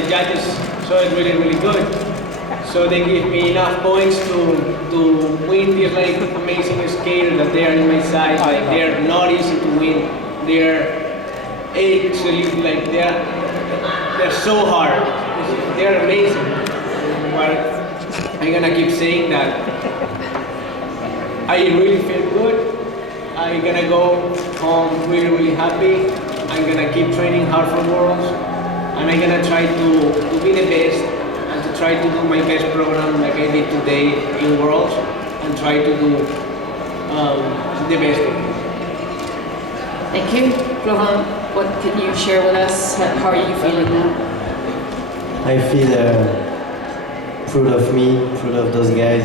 the judges saw it really good. So they give me enough points to win this like amazing skater that they are in my side. Like they're not easy to win. They're actually like they're so hard. They're amazing. But I'm gonna keep saying that I really feel good. I'm gonna go home really happy. I'm gonna keep training hard for Worlds, and I'm gonna try to be the best and to try to do my best program like I did today in Worlds and try to do the best of it. Thank you. Florent, what can you share with us? How are you feeling now? I feel proud of me, proud of those guys,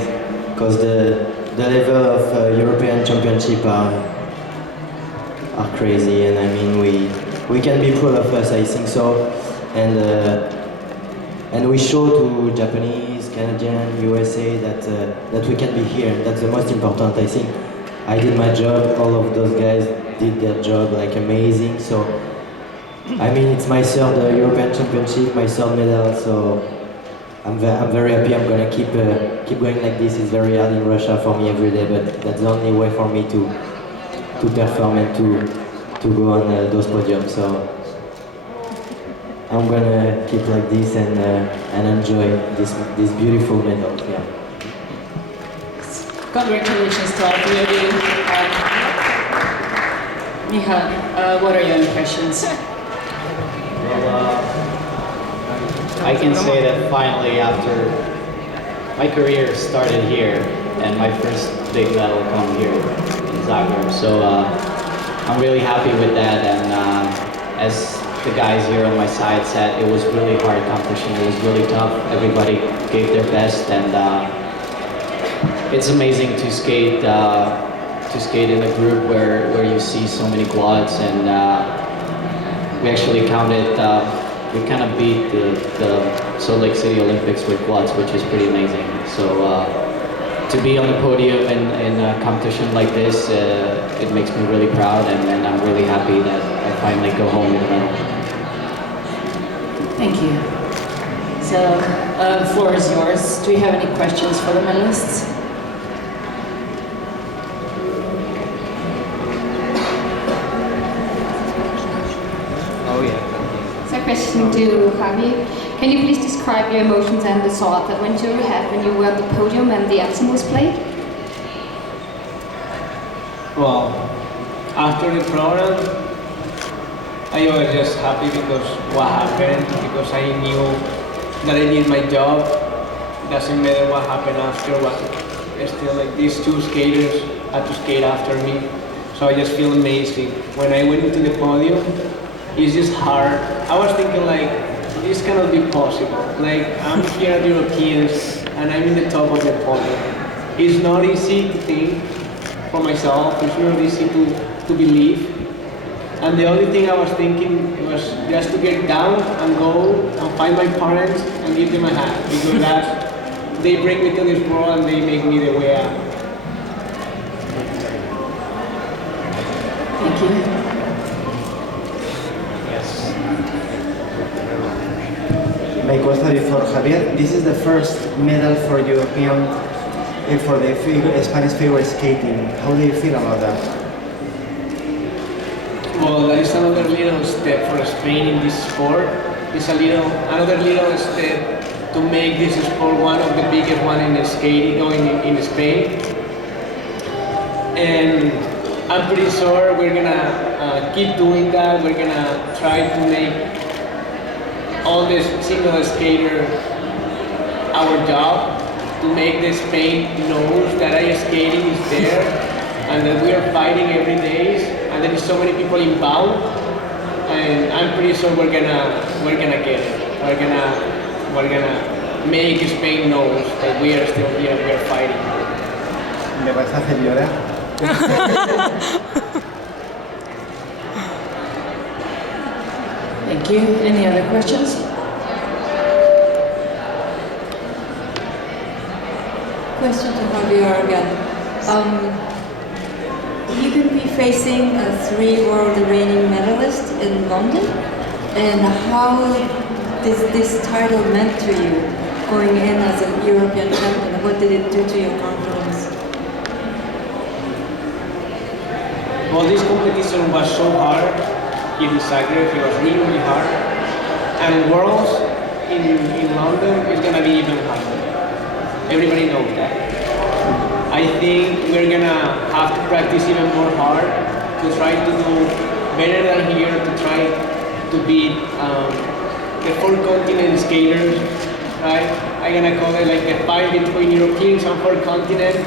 because the level of European Championship are crazy, and I mean we can be proud of us, I think so, and we show to Japanese, Canadian, USA that we can be here. That's the most important, I think. I did my job, all of those guys did their job like amazing, so I mean it's my third European Championship, my third medal, so I'm very happy. I'm gonna keep going like this. It's very hard in Russia for me every day, but that's the only way for me to perform and to go on those podiums. So I'm gonna keep like this and enjoy this beautiful medal. Yeah. Congratulations to all three of you. Miha, what are your impressions? Well, I can say that finally, after my career started here, and my first big medal come here in Zagreb, so I'm really happy with that. And as the guys here on my side said, it was really hard competition. It was really tough. Everybody gave their best, and it's amazing to skate in a group where you see so many quads, and we actually counted. We kind of beat the Salt Lake City Olympics with quads, which is pretty amazing. So to be on the podium in a competition like this, it makes me really proud, and I'm really happy that I finally go home with a medal. Thank you. So the floor is yours. Do you have any questions for the medalists? Question to Javi. Can you please describe your emotions and the thought that went through your head when you were at the podium and the anthem was played? Well, after the program, I was just happy because what happened, because I knew that I did my job. It doesn't matter what happened after, but still like these two skaters had to skate after me. So I just feel amazing. When I went into the podium, it's just hard. I was thinking like, this cannot be possible. Like, I'm here at Europeans and I'm in the top of the podium. It's not easy to think for myself. It's not easy to believe. And the only thing I was thinking was just to get down and go and find my parents and give them a hand. Because they bring me to this world and they make me the way I am. Thank you. My question is for Javier. This is the first medal for European for the Spanish figure skating. How do you feel about that? Well, that is another little step for Spain in this sport. It's another little step to make this sport one of the biggest one in skating in Spain. And I'm pretty sure we're gonna keep doing that. We're gonna try to make all this single skater our job, to make the Spain knows that ice skating is there and that we are fighting every day, and there is so many people inbound, and I'm pretty sure we're gonna get it. We're gonna make Spain knows that we are still here, we are fighting. Me vas a hacer llorar. Thank you. Any other questions? Question to Javier again. You can be facing a 3 world reigning medalist in London, and how this title meant to you, going in as a European champion? What did it do to your confidence? Well, this competition was so hard here in Zagreb. It was really, really hard. And Worlds in London is going to be even harder. Everybody knows that. I think we're going to have to practice even more hard to try to do better than here, to try to beat the 4 continent skaters, right? I'm going to call it like the fight between Europeans and 4 continents.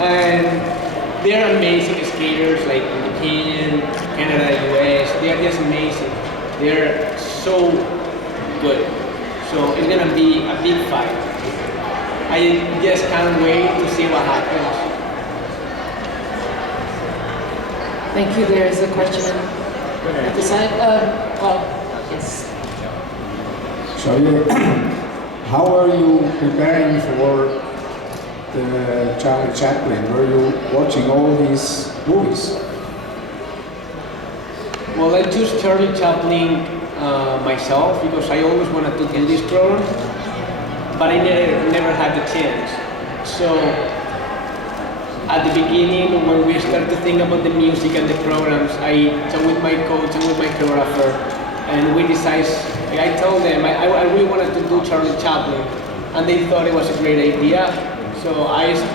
And they're amazing skaters, like Japan, Canada, US. They're just amazing. They're so good. So it's gonna be a big fight. I just can't wait to see what happens. Thank you. There is a question at the side. Yes. Xavier, how are you preparing for the Charlie Chaplin? Were you watching all these movies? Well, I choose Charlie Chaplin myself because I always wanted to do this program, but I never had the chance. So at the beginning, when we started to think about the music and the programs, I talked with my coach and with my choreographer, and we decided, I told them I really wanted to do Charlie Chaplin, and they thought it was a great idea. So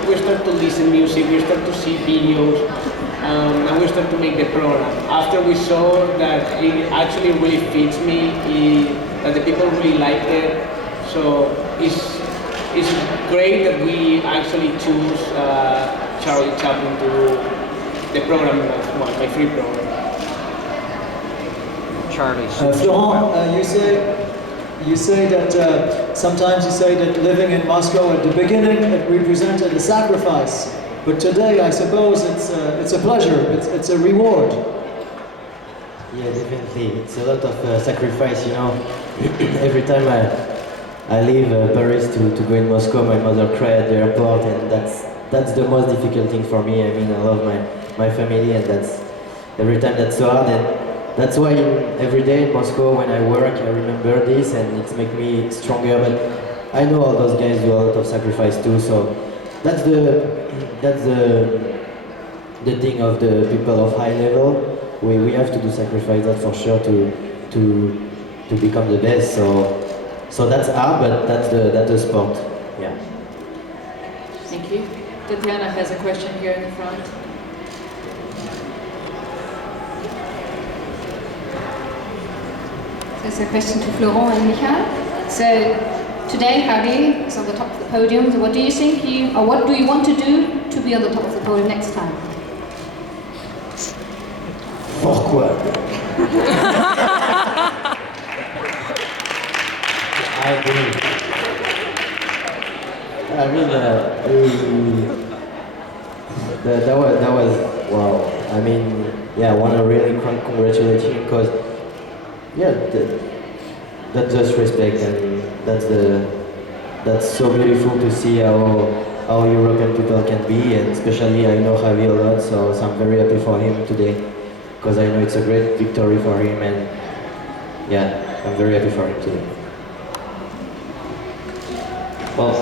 we started to listen music, we started to see videos, and we started to make the program. After we saw that it actually really fits me, that the people really liked it, so it's great that we actually choose Charlie Chaplin to do the program, my free program. Florent, you say that sometimes you say that living in Moscow at the beginning it represented a sacrifice, but today I suppose it's a pleasure, it's a reward. Yeah, definitely. It's a lot of sacrifice, you know. Every time I leave Paris to go in Moscow, my mother cried at the airport, and that's the most difficult thing for me. I mean, I love my family, and that's every time that's so hard. And that's why every day in Moscow when I work, I remember this, and it makes me stronger. But I know all those guys do a lot of sacrifice too. So that's the thing of the people of high level. We have to do sacrifice, that's for sure, to become the best. So that's hard, but that's the sport. Yeah. Thank you. Tatiana has a question here in the front. There's a question to Florent and Michael. So today Javi is on the top of the podium. So what do you think what do you want to do to be on the top of the podium next time? Pourquoi? I agree. I mean, that was wow. I mean, yeah, I want to really congratulate him because, yeah, that's just respect, and that's so beautiful to see how European people can be, and especially I know Javi a lot, so I'm very happy for him today because I know it's a great victory for him, and yeah, I'm very happy for him today. Well,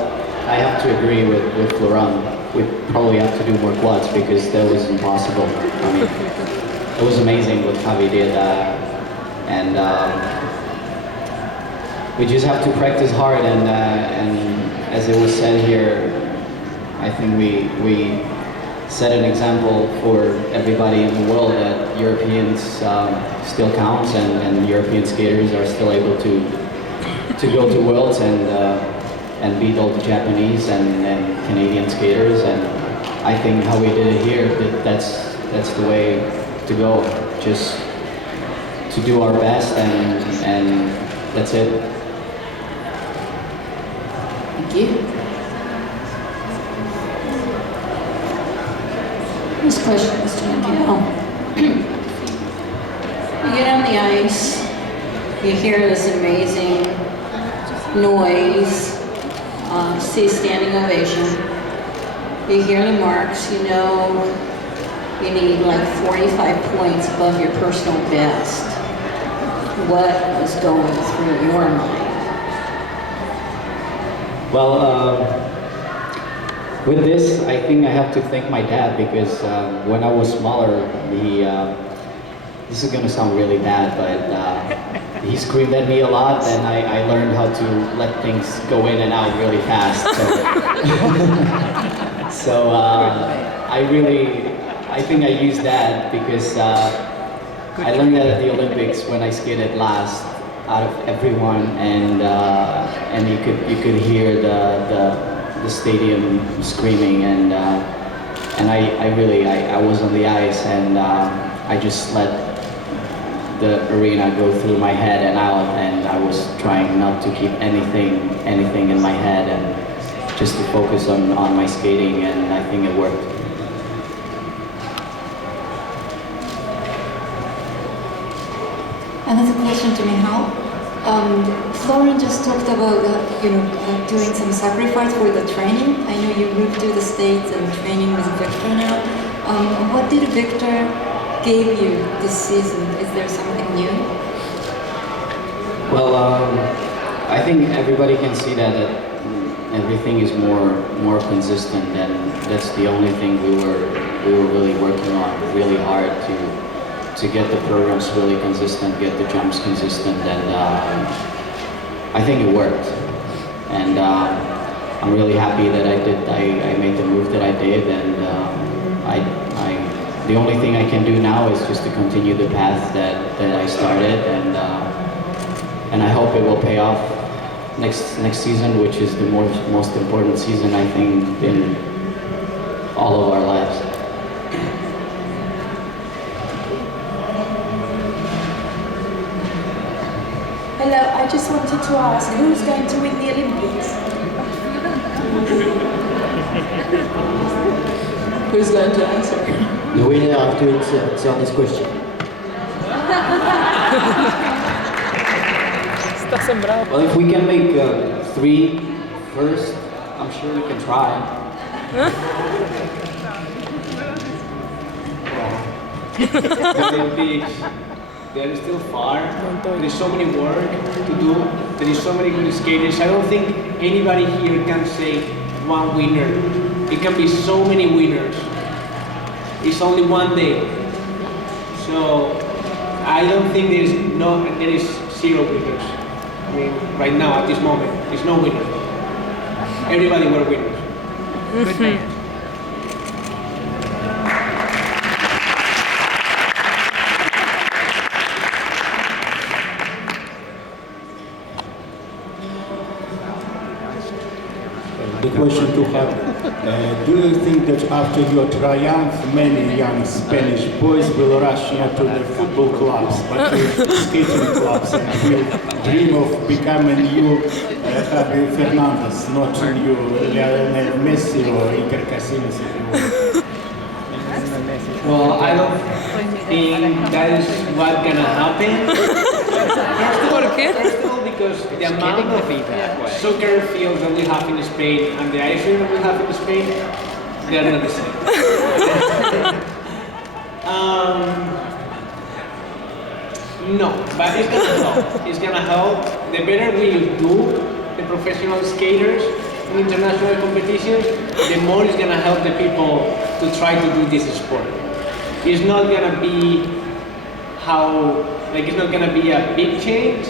I have to agree with Florent. We probably have to do more quads because that was impossible. I mean, it was amazing what Javi did, and we just have to practice hard. And as it was said here, I think we set an example for everybody in the world that Europeans still counts, and European skaters are still able to go to Worlds and beat all the Japanese and Canadian skaters. And I think how we did it here, that's the way to go. Just to do our best, and that's it. Thank you. This question is to Michael. You get on the ice, you hear this amazing noise, see standing ovation, you hear the marks, you know you need like 45 points above your personal best. what was going through your mind? Well, with this, I think I have to thank my dad because when I was smaller, this is gonna sound really bad, but he screamed at me a lot, and I learned how to let things go in and out really fast. So, I think I used that because I learned that at the Olympics when I skated last out of everyone, and you could hear the stadium screaming, and I was on the ice, and I just let the arena go through my head and out, and I was trying not to keep anything in my head, and just to focus on my skating, and I think it worked. Another question to Michal. Florian just talked about doing some sacrifice for the training. I know you moved to the States and training with Victor now. What did Victor give you this season? Is there something new? Well, I think everybody can see that everything is more consistent, and that's the only thing we were really working on really hard to get the programs really consistent, get the jumps consistent, and I think it worked. And I'm really happy that I made the move that I did, and the only thing I can do now is just to continue the path that I started, and I hope it will pay off next season, which is the most important season, I think, in all of our lives. Hello, I just wanted to ask, who's going to win the Olympics? Who's going to answer? The winner have to answer this question. Well, if we can make 3 first, I'm sure we can try. Olympics, they're still far. There is so many work to do. There is so many good skaters. I don't think anybody here can say one winner. It can be so many winners. It's only one day. So I don't think there is 0 winners. I mean, right now, at this moment, there's no winner. Everybody were winners. Good man. The question to have, do you think that after your triumph, many young Spanish boys will rush not to the football clubs, but to skating clubs, and will dream of becoming you, Javi Fernandez, not you, Lionel Messi or Iker Casillas, if you will? Well, I don't think that is what's gonna happen. First of all, because the amount of soccer fields that we have in Spain and the ice rink that we have in Spain, they are not the same. No, but it's gonna help. It's gonna help. The better we do the professional skaters in international competitions, the more it's gonna help the people to try to do this sport. It's not gonna be it's not gonna be a big change,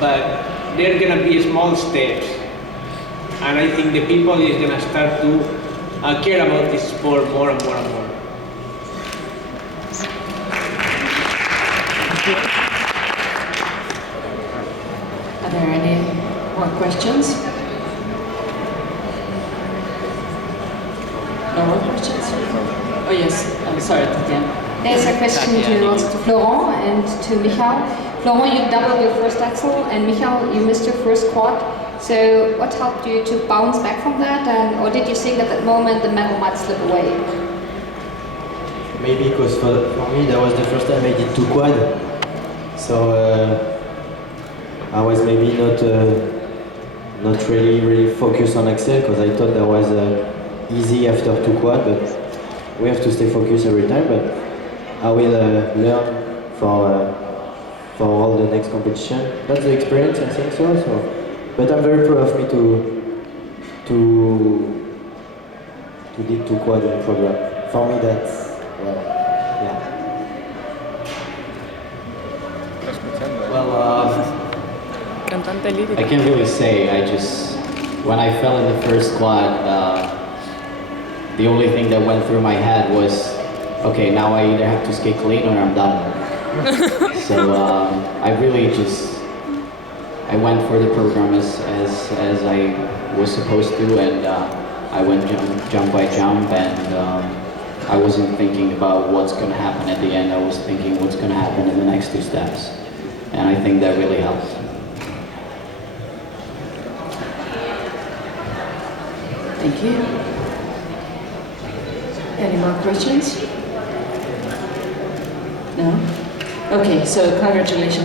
but there are gonna be small steps. And I think the people is gonna start to care about this sport more and more and more. Are there any more questions? No more questions? Oh yes, I'm sorry, Tatiana. There's a question to Florent and to Michal. Florent, you doubled your first axel, and Michal, you missed your first quad. So what helped you to bounce back from that, or did you think at that moment the medal might slip away? Maybe because for me that was the first time I did 2 quad, so I was maybe not really focused on axel, because I thought that was easy after 2 quad, but we have to stay focused every time. But I will learn for all the next competition. That's the experience, I think so. But I'm very proud of me to did 2 quad in program. For me, that's yeah. Well, I can't really say. When I fell in the first quad, the only thing that went through my head was, okay, now I either have to skate clean or I'm done. So I really I went for the program as I was supposed to, and I went jump by jump, and I wasn't thinking about what's going to happen at the end. I was thinking what's going to happen in the next 2 steps, and I think that really helped. Thank you. Any more questions? No? Okay, so congratulations.